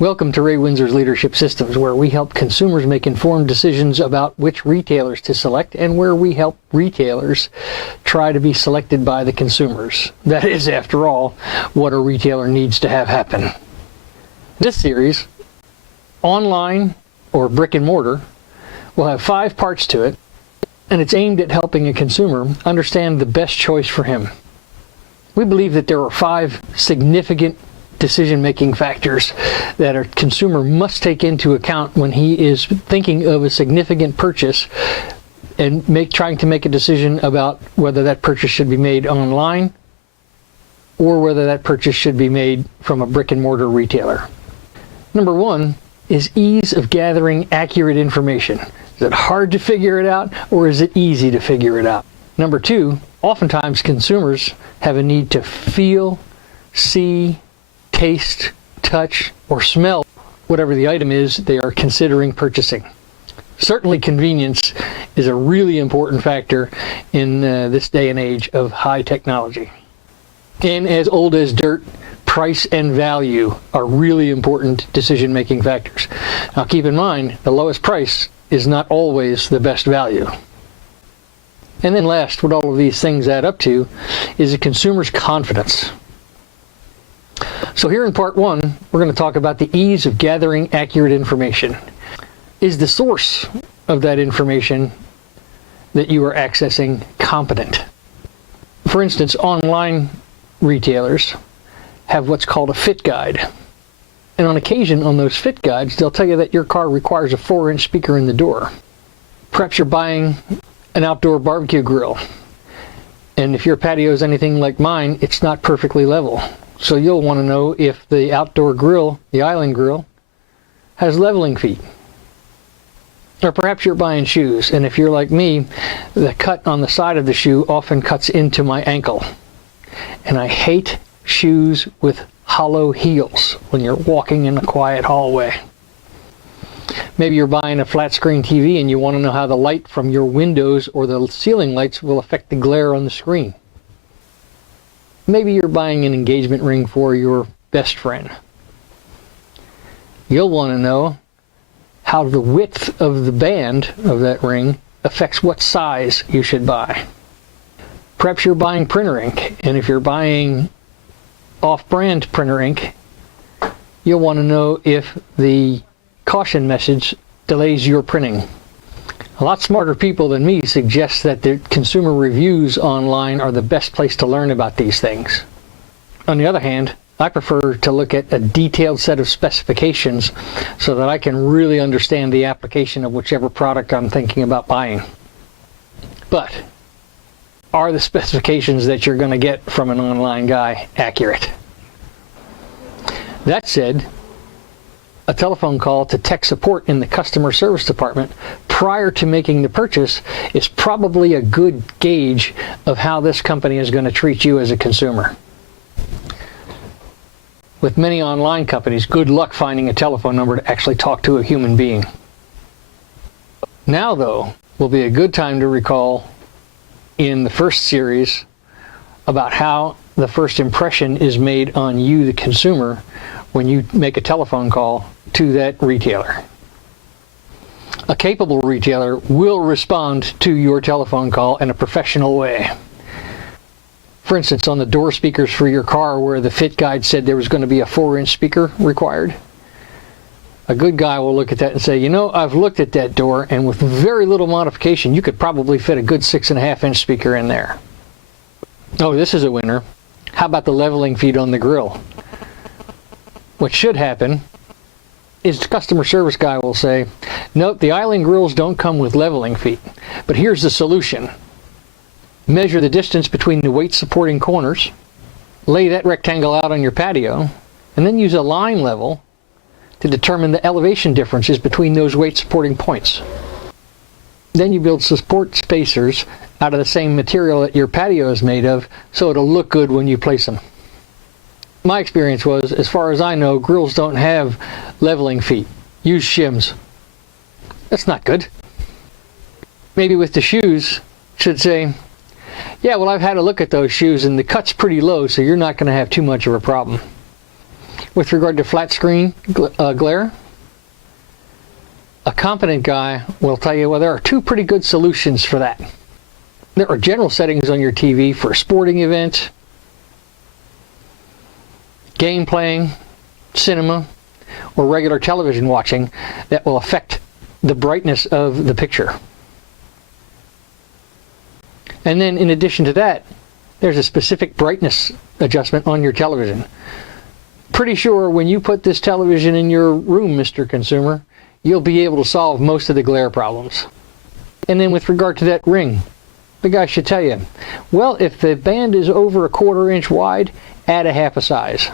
Welcome to Ray Windsor's Leadership Systems, where we help consumers make informed decisions about which retailers to select and where we help retailers try to be selected by the consumers. That is, after all, what a retailer needs to have happen. This series, online or brick and mortar, will have 5 parts to it, and it's aimed at helping a consumer understand the best choice for him. We believe that there are 5 significant decision-making factors that a consumer must take into account when he is thinking of a significant purchase and trying to make a decision about whether that purchase should be made online or whether that purchase should be made from a brick and mortar retailer. Number 1 is ease of gathering accurate information. Is it hard to figure it out, or is it easy to figure it out? Number 2, oftentimes consumers have a need to feel, see, taste, touch, or smell whatever the item is they are considering purchasing. Certainly convenience is a really important factor in this day and age of high technology. And as old as dirt, price and value are really important decision-making factors. Now keep in mind, the lowest price is not always the best value. And then last, what all of these things add up to is a consumer's confidence. So here in part 1, we're going to talk about the ease of gathering accurate information. Is the source of that information that you are accessing competent? For instance, online retailers have what's called a fit guide. And on occasion on those fit guides, they'll tell you that your car requires a 4-inch speaker in the door. Perhaps you're buying an outdoor barbecue grill. And if your patio is anything like mine, it's not perfectly level. So you'll want to know if the outdoor grill, the island grill, has leveling feet. Or perhaps you're buying shoes, and if you're like me, the cut on the side of the shoe often cuts into my ankle. And I hate shoes with hollow heels when you're walking in a quiet hallway. Maybe you're buying a flat screen TV and you want to know how the light from your windows or the ceiling lights will affect the glare on the screen. Maybe you're buying an engagement ring for your best friend. You'll want to know how the width of the band of that ring affects what size you should buy. Perhaps you're buying printer ink, and if you're buying off-brand printer ink, you'll want to know if the caution message delays your printing. A lot smarter people than me suggest that the consumer reviews online are the best place to learn about these things. On the other hand, I prefer to look at a detailed set of specifications so that I can really understand the application of whichever product I'm thinking about buying. But are the specifications that you're going to get from an online guy accurate? That said, a telephone call to tech support in the customer service department prior to making the purchase is probably a good gauge of how this company is going to treat you as a consumer. With many online companies, good luck finding a telephone number to actually talk to a human being. Now, though, will be a good time to recall in the first series about how the first impression is made on you, the consumer, when you make a telephone call to that retailer. A capable retailer will respond to your telephone call in a professional way. For instance, on the door speakers for your car where the fit guide said there was going to be a 4-inch speaker required, a good guy will look at that and say, you know, I've looked at that door, and with very little modification, you could probably fit a good 6.5-inch speaker in there. Oh, this is a winner. How about the leveling feet on the grill? What should happen is the customer service guy will say, nope, the island grills don't come with leveling feet, but here's the solution. Measure the distance between the weight supporting corners, lay that rectangle out on your patio, and then use a line level to determine the elevation differences between those weight supporting points. Then you build support spacers out of the same material that your patio is made of, so it'll look good when you place them. My experience was, as far as I know, grills don't have leveling feet. Use shims. That's not good. Maybe with the shoes, should say, yeah, well, I've had a look at those shoes and the cut's pretty low, so you're not going to have too much of a problem. With regard to flat screen glare, a competent guy will tell you, well, there are two pretty good solutions for that. There are general settings on your TV for a sporting event, game playing, cinema, or regular television watching that will affect the brightness of the picture. And then in addition to that, there's a specific brightness adjustment on your television. Pretty sure when you put this television in your room, Mr. Consumer, you'll be able to solve most of the glare problems. And then with regard to that ring, the guy should tell you, well, if the band is over a 1/4 inch wide, add a 1/2 a size.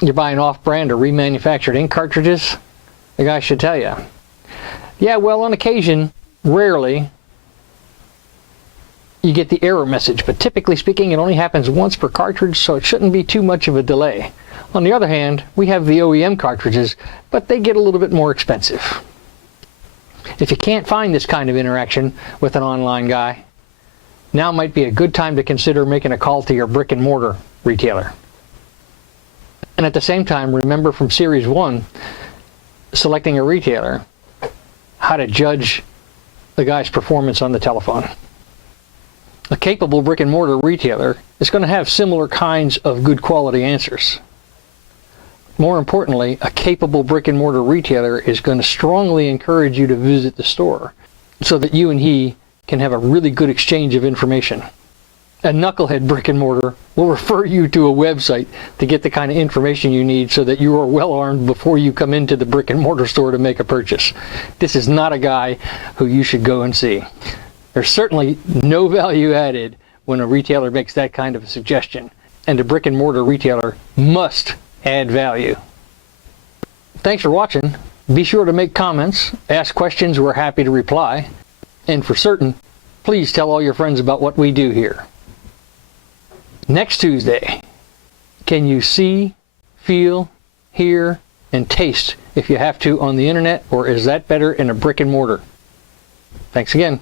You're buying off-brand or remanufactured ink cartridges, the guy should tell you, yeah, well, on occasion, rarely, you get the error message, but typically speaking, it only happens once per cartridge, so it shouldn't be too much of a delay. On the other hand, we have the OEM cartridges, but they get a little bit more expensive. If you can't find this kind of interaction with an online guy, now might be a good time to consider making a call to your brick and mortar retailer. And at the same time, remember from Series 1, selecting a retailer, how to judge the guy's performance on the telephone. A capable brick and mortar retailer is going to have similar kinds of good quality answers. More importantly, a capable brick and mortar retailer is going to strongly encourage you to visit the store so that you and he can have a really good exchange of information. A knucklehead brick and mortar will refer you to a website to get the kind of information you need so that you are well armed before you come into the brick and mortar store to make a purchase. This is not a guy who you should go and see. There's certainly no value added when a retailer makes that kind of a suggestion, and a brick and mortar retailer must add value. Thanks for watching. Be sure to make comments, ask questions, we're happy to reply. And for certain, please tell all your friends about what we do here. Next Tuesday, can you see, feel, hear, and taste if you have to on the internet, or is that better in a brick and mortar? Thanks again.